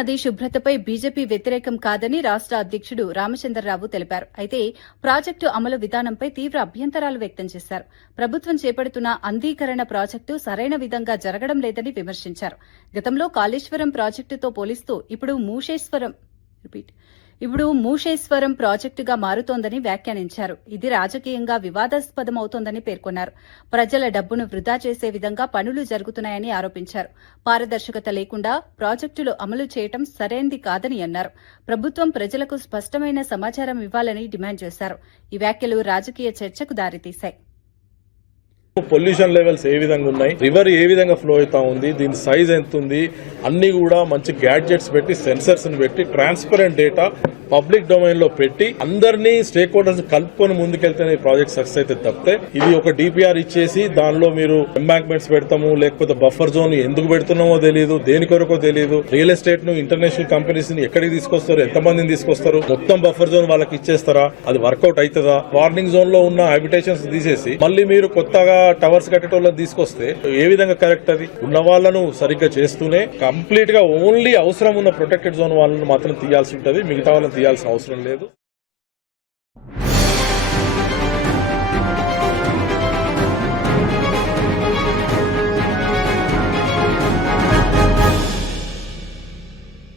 నది శుభ్రతపై బీజేపీ వ్యతిరేకం కాదని రాష్ట అధ్యకుడు రామచంద్రరావు తెలిపారు. అయితే ప్రాజెక్టు అమలు విధానంపై తీవ్ర అభ్యంతరాలు వ్యక్తం చేశారు. ప్రభుత్వం చేపడుతున్న అంధీకరణ ప్రాజెక్టు సరైన విధంగా జరగడం లేదని విమర్శించారు. గతంలో కాళేశ్వరం ప్రాజెక్టుతో పోలిస్తూ ఇప్పుడు మూషేశ్వరం ప్రాజెక్టుగా మారుతోందని వ్యాఖ్యానించారు. ఇది రాజకీయంగా వివాదాస్పదమవుతోందని పేర్కొన్నారు. ప్రజల డబ్బును వృధా చేసే విధంగా పనులు జరుగుతున్నాయని ఆరోపించారు. పారదర్శకత లేకుండా ప్రాజెక్టులు అమలు చేయడం సరైంది కాదని అన్నారు. ప్రభుత్వం ప్రజలకు స్పష్టమైన సమాచారం ఇవ్వాలని డిమాండ్ చేశారు. ఈ వ్యాఖ్యలు రాజకీయ చర్చకు దారితీశాయి. పొల్యూషన్ లెవెల్స్ ఏ విధంగా ఉన్నాయి, రివర్ ఏ విధంగా ఫ్లో అవుతా ఉంది, దీని సైజ్ ఎంత ఉంది, అన్ని కూడా మంచి గ్యాడ్జెట్స్ పెట్టి సెన్సర్స్ పెట్టి ట్రాన్స్పరెంట్ డేటా పబ్లిక్ డొమైన్ లో పెట్టి అందరినీ స్టేక్ హోల్డర్స్ కలుపుకొని ముందుకెళ్తేనే ప్రాజెక్ట్ సక్సెస్ అయితే తప్పితే ఇది ఒక డిపిఆర్ ఇచ్చేసి దానిలో మీరు ఎంబాంక్మెంట్స్ పెడతాము లేకపోతే బఫర్ జోన్ ఎందుకు పెడుతున్నామో తెలియదు, దేని కొరకో తెలియదు, రియల్ ఎస్టేట్ ను ఇంటర్నేషనల్ కంపెనీస్ ని ఎక్కడికి తీసుకొస్తారు, ఎంతమందిని తీసుకొస్తారు, మొత్తం బఫర్ జోన్ వాళ్ళకి ఇచ్చేస్తారా, అది వర్కౌట్ అవుతుందా, వార్నింగ్ జోన్ లో ఉన్న హ్యాబిటేషన్స్ తీసేసి మళ్ళీ మీరు కొత్తగా టవర్స్ కట్టేటోళ్ళని తీసుకొస్తే ఏ విధంగా కరెక్ట్? అది ఉన్న వాళ్ళను సరిగ్గా చేస్తూనే కంప్లీట్ గా ఓన్లీ అవసరం ఉన్న ప్రొటెక్టెడ్ జోన్ వాళ్ళని మాత్రం తీయాల్సి ఉంటుంది, మిగతా వాళ్ళని తీయాల్సిన అవసరం లేదు.